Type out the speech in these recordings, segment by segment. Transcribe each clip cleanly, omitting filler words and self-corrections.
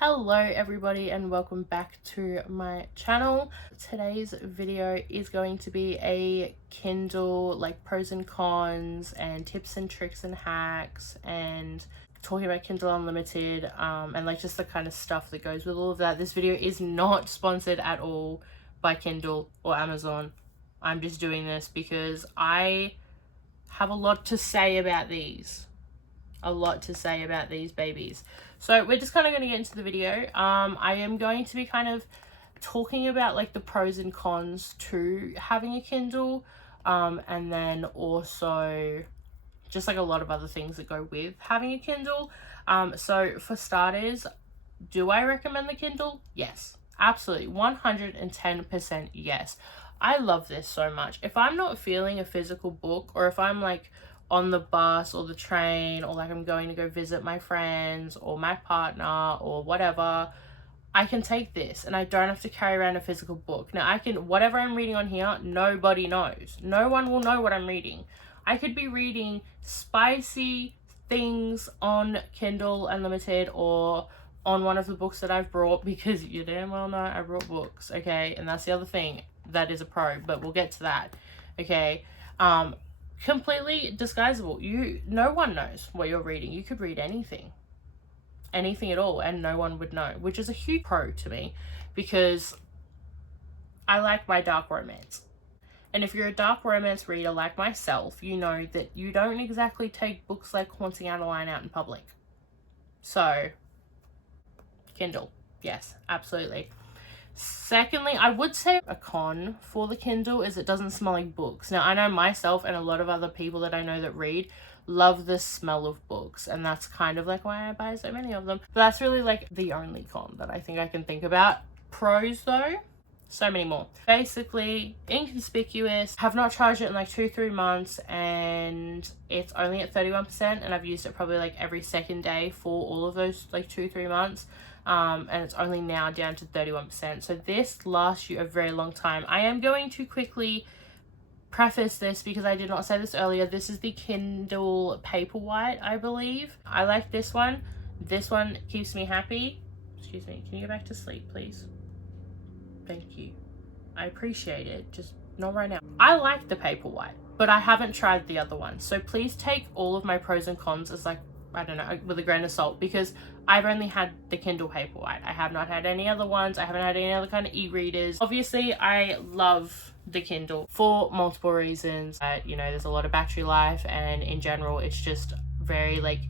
Hello everybody and welcome back to my channel. Today's video is going to be a Kindle like pros and cons and tips and tricks and hacks and talking about Kindle Unlimited and like just the kind of stuff that goes with all of that. This video is not sponsored at all by Kindle or Amazon. I'm just doing this because I have a lot to say about these. Babies. So we're just kind of going to get into the video. I am going to be kind of talking about like the pros and cons to having a Kindle, and then also just like a lot of other things that go with having a Kindle. So for starters, do I recommend the Kindle? Yes, absolutely, 110% yes. I love this so much. If I'm not feeling a physical book, or if I'm like on the bus or the train, or like I'm going to go visit my friends or my partner or whatever, I can take this and I don't have to carry around a physical book. Now I can, whatever I'm reading on here, nobody knows. No one will know what I'm reading. I could be reading spicy things on Kindle Unlimited or on one of the books that I've brought, because you damn well know I brought books, okay? And that's the other thing that is a pro, but we'll get to that, okay? Completely disguisable. No one knows what you're reading. You could read anything at all, and no one would know, which is a huge pro to me, because I like my dark romance. And if you're a dark romance reader like myself, you know that you don't exactly take books like Haunting Adeline out in public. So, Kindle, yes, absolutely. Secondly, I would say a con for the Kindle is it doesn't smell like books. Now, I know myself and a lot of other people that I know that read love the smell of books, and that's kind of like why I buy so many of them. But that's really like the only con that I think I can think about. Pros though, so many more. Basically, inconspicuous, have not charged it in like 2-3 months, and it's only at 31%, and I've used it probably like every second day for all of those like 2-3 months. And it's only now down to 31%. So this lasts you a very long time. I am going to quickly preface this because I did not say this earlier. This is the Kindle Paperwhite, I believe. I like this one. This one keeps me happy. Excuse me, can you go back to sleep, please? Thank you. I appreciate it, just not right now. I like the Paperwhite, but I haven't tried the other one. So please take all of my pros and cons as like, I don't know, with a grain of salt, because I've only had the Kindle Paperwhite. I have not had any other ones. I haven't had any other kind of e-readers. Obviously, I love the Kindle for multiple reasons. You know, there's a lot of battery life, and in general, it's just very like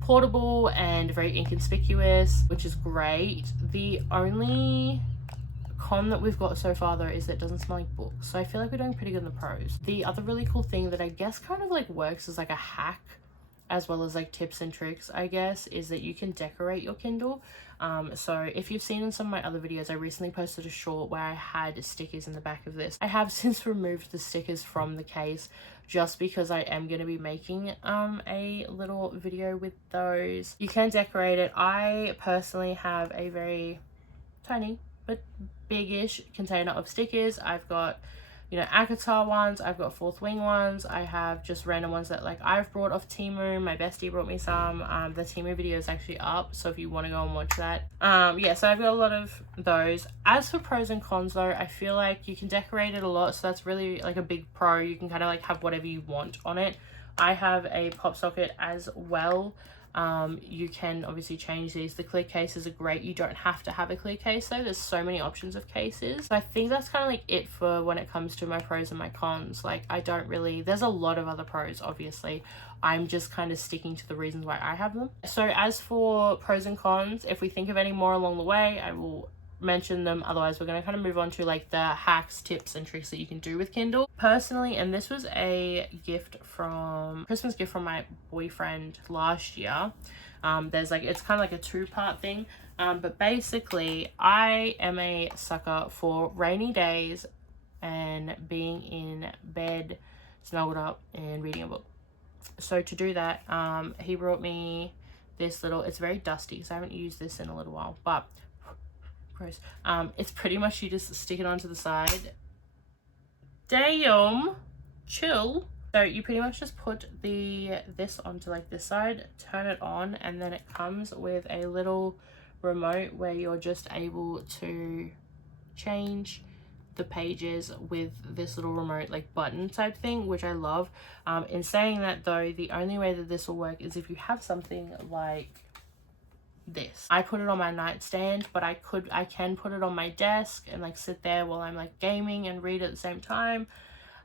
portable and very inconspicuous, which is great. The only con that we've got so far though is that it doesn't smell like books. So I feel like we're doing pretty good in the pros. The other really cool thing that I guess kind of like works as like a hack, as well as like tips and tricks, I guess, is that you can decorate your Kindle. So if you've seen in some of my other videos, I recently posted a short where I had stickers in the back of this. I have since removed the stickers from the case just because I am going to be making a little video with those. You can decorate it. I personally have a very tiny but big-ish container of stickers. I've got, you know, Akatar ones, I've got Fourth Wing ones, I have just random ones that like I've brought off Temu. My bestie brought me some. The Temu video is actually up, so if you want to go and watch that. Yeah, so I've got a lot of those. As for pros and cons though, I feel like you can decorate it a lot, so that's really like a big pro. You can kind of like have whatever you want on it. I have a pop socket as well. You can obviously change these. The clear cases are great. You don't have to have a clear case though. There's so many options of cases. So I think that's kind of like it for when it comes to my pros and my cons. Like I don't really, there's a lot of other pros obviously. I'm just kind of sticking to the reasons why I have them. So as for pros and cons, if we think of any more along the way, I will mention them. Otherwise we're going to kind of move on to like the hacks, tips and tricks that you can do with Kindle. Personally, and this was a Christmas gift from my boyfriend last year. There's like, it's kind of like a 2-part thing, but basically I am a sucker for rainy days and being in bed snuggled up and reading a book. So to do that, he brought me this little, it's very dusty so I haven't used this in a little while, but gross. It's pretty much you just stick it onto the side. Damn, chill. So you pretty much just put this onto like this side, turn it on, and then it comes with a little remote where you're just able to change the pages with this little remote like button type thing, which I love. In saying that though, the only way that this will work is if you have something like this. I put it on my nightstand, but I can put it on my desk and like sit there while I'm like gaming and read at the same time.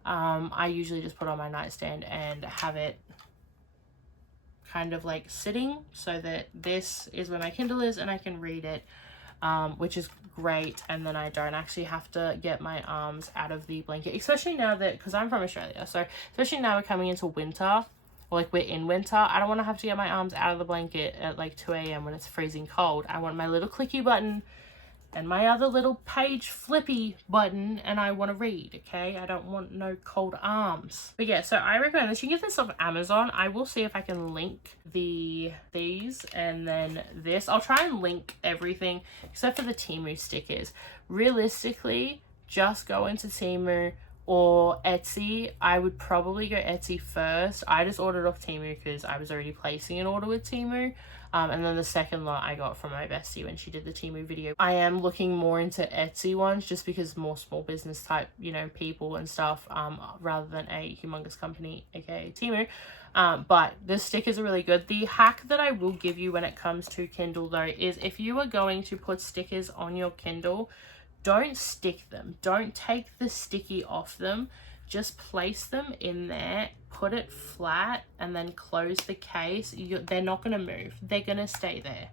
I usually just put it on my nightstand and have it kind of like sitting so that this is where my Kindle is and I can read it, which is great. And then I don't actually have to get my arms out of the blanket, especially now that, because I'm from Australia, so especially now we're coming into winter, or like we're in winter, I don't want to have to get my arms out of the blanket at like 2 a.m. when it's freezing cold. I want my little clicky button and my other little page flippy button, and I want to read, okay? I don't want no cold arms. But yeah, so I recommend this. You can get this off Amazon. I will see if I can link these and then this. I'll try and link everything except for the Temu stickers. Realistically, just go into Temu or Etsy. I would probably go Etsy first. I just ordered off Temu because I was already placing an order with Temu. And then the second lot I got from my bestie when she did the Temu video. I am looking more into Etsy ones just because more small business type, you know, people and stuff, rather than a humongous company, aka Temu. But the stickers are really good. The hack that I will give you when it comes to Kindle though is if you are going to put stickers on your Kindle, don't stick them. Don't take the sticky off them. Just place them in there, put it flat, and then close the case. They're not going to move. They're going to stay there.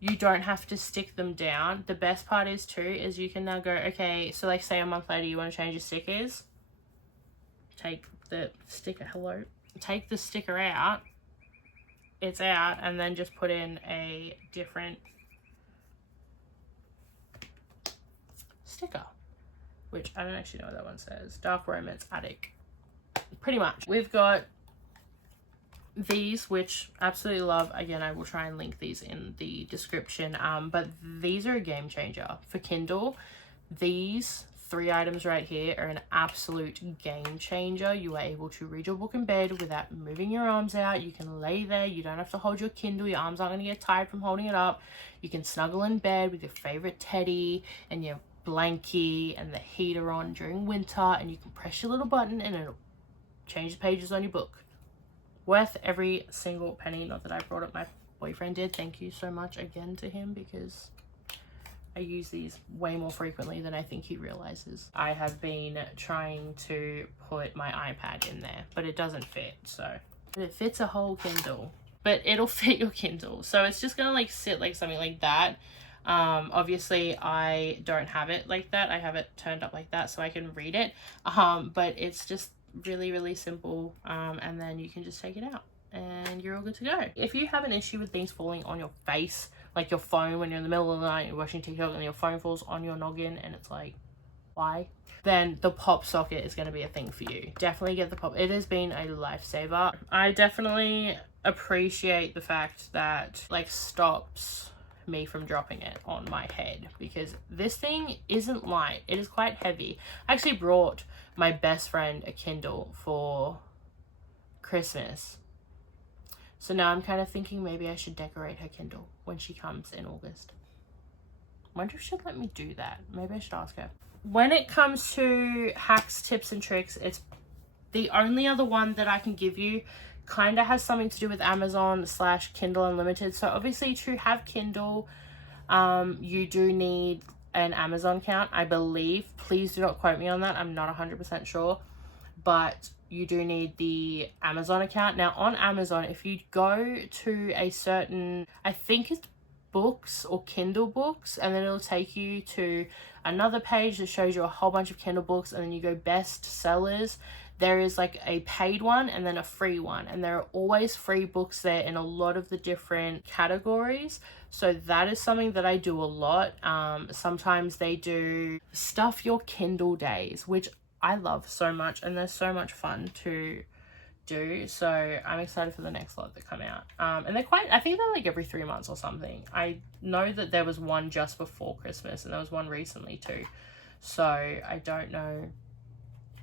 You don't have to stick them down. The best part is too, is you can now go, okay, so like say a month later you want to change your stickers. Take the sticker, take the sticker out. It's out, and then just put in a different sticker, which I don't actually know what that one says. Dark Romance Attic. Pretty much. We've got these, which absolutely love. Again, I will try and link these in the description. But these are a game changer for Kindle. These 3 items right here are an absolute game changer. You are able to read your book in bed without moving your arms out. You can lay there. You don't have to hold your Kindle. Your arms aren't going to get tired from holding it up. You can snuggle in bed with your favorite teddy and your blankie and the heater on during winter, and you can press your little button and it'll change the pages on your book. Worth every single penny. Not that I brought up, my boyfriend did. Thank you so much again to him, because I use these way more frequently than I think he realizes. I have been trying to put my iPad in there, but it doesn't fit. So it fits a whole Kindle, but it'll fit your Kindle. So it's just gonna like sit like something like that. Obviously I don't have it like that. I have it turned up like that so I can read it. But it's just really simple. And then you can just take it out and you're all good to go. If you have an issue with things falling on your face, like your phone when you're in the middle of the night, you're watching TikTok and your phone falls on your noggin and it's like, why? Then the pop socket is going to be a thing for you. Definitely get the pop. It has been a lifesaver. I definitely appreciate the fact that like stops me from dropping it on my head, because this thing isn't light. It is quite heavy. I actually brought my best friend a Kindle for Christmas, so now I'm kind of thinking maybe I should decorate her Kindle when she comes in August. Wonder if she'll let me do that. Maybe I should ask her. When it comes to hacks, tips and tricks, it's the only other one that I can give you kind of has something to do with Amazon / Kindle Unlimited. So obviously to have Kindle, you do need an Amazon account, I believe. Please do not quote me on that. I'm not 100% sure, but you do need the Amazon account. Now on Amazon, if you go to a certain, I think it's books or Kindle books, and then it'll take you to another page that shows you a whole bunch of Kindle books, and then you go best sellers. There is like a paid one and then a free one, and there are always free books there in a lot of the different categories. So that is something that I do a lot. Sometimes they do stuff your Kindle days, which I love so much, and they're so much fun to do. So I'm excited for the next lot that come out. And they're quite, I think they're like every 3 months or something. I know that there was one just before Christmas and there was one recently too. So I don't know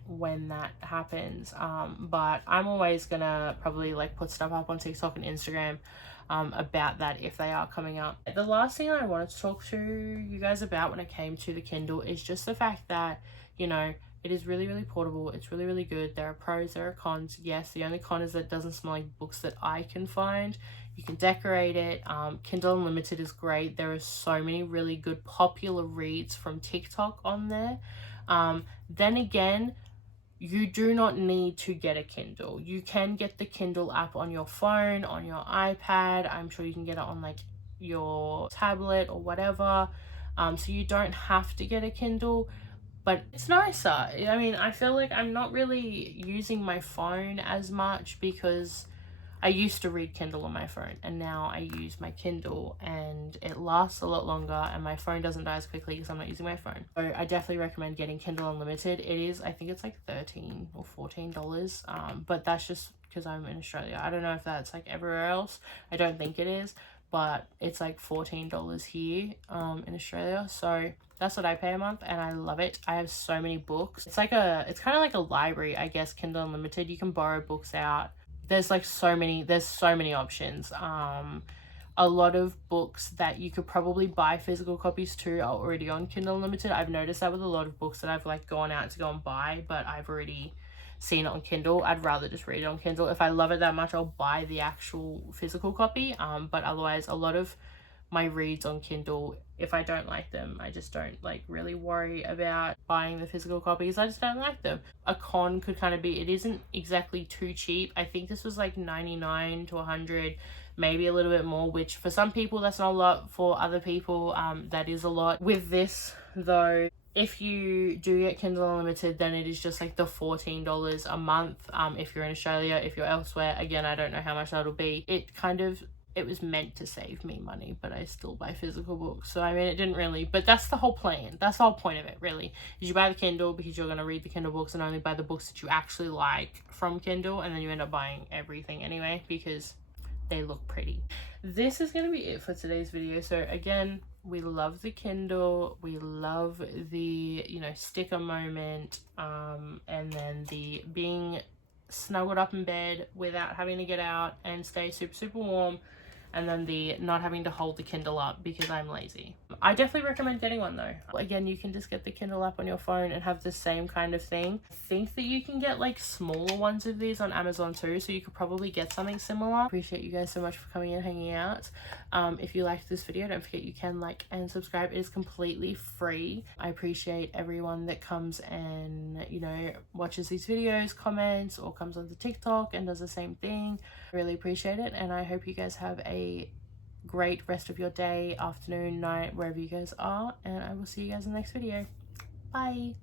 when that happens, but I'm always gonna probably like put stuff up on TikTok and Instagram about that if they are coming up. The last thing I wanted to talk to you guys about when it came to the Kindle is just the fact that, you know, it is really, really portable. It's really, really good. There are pros, there are cons. Yes, the only con is that it doesn't smell like books that I can find. You can decorate it. Kindle Unlimited is great. There are so many really good popular reads from TikTok on there. Then again, you do not need to get a Kindle. You can get the Kindle app on your phone, on your iPad. I'm sure you can get it on like your tablet or whatever. So you don't have to get a Kindle, but it's nicer. I mean, I feel like I'm not really using my phone as much because I used to read Kindle on my phone, and now I use my Kindle and it lasts a lot longer, and my phone doesn't die as quickly because I'm not using my phone. So I definitely recommend getting Kindle Unlimited. It is, I think it's like $13 or $14, but that's just because I'm in Australia. I don't know if that's like everywhere else. I don't think it is, but it's like $14 here in Australia. So that's what I pay a month, and I love it. I have so many books. It's kind of like a library, I guess, Kindle Unlimited. You can borrow books out. There's so many options. A lot of books that you could probably buy physical copies to are already on Kindle Unlimited. I've noticed that with a lot of books that I've like gone out to go and buy, but I've already seen it on Kindle. I'd rather just read it on Kindle. If I love it that much, I'll buy the actual physical copy. But otherwise, a lot of my reads on Kindle, if I don't like them, I just don't like really worry about buying the physical copies. I just don't like them. A con could kind of be, it isn't exactly too cheap. I think this was like 99 to 100, maybe a little bit more, which for some people that's not a lot. For other people, that is a lot. With this though, if you do get Kindle Unlimited, then it is just like the $14 a month. If you're in Australia, if you're elsewhere, again, I don't know how much that'll be. It was meant to save me money, but I still buy physical books. So I mean, it didn't really, but that's the whole plan. That's the whole point of it, really. Is you buy the Kindle because you're going to read the Kindle books and only buy the books that you actually like from Kindle, and then you end up buying everything anyway because they look pretty. This is going to be it for today's video. So again, we love the Kindle, we love the, you know, sticker moment, and then the being snuggled up in bed without having to get out and stay super, super warm, and then the not having to hold the Kindle up because I'm lazy. I definitely recommend getting one though. Again, you can just get the Kindle app on your phone and have the same kind of thing. I think that you can get like smaller ones of these on Amazon too, so you could probably get something similar. Appreciate you guys so much for coming and hanging out. If you liked this video, don't forget you can like and subscribe. It is completely free. I appreciate everyone that comes and, you know, watches these videos, comments, or comes onto TikTok and does the same thing. I really appreciate it, and I hope you guys have a great rest of your day, afternoon, night, wherever you guys are, and I will see you guys in the next video. Bye.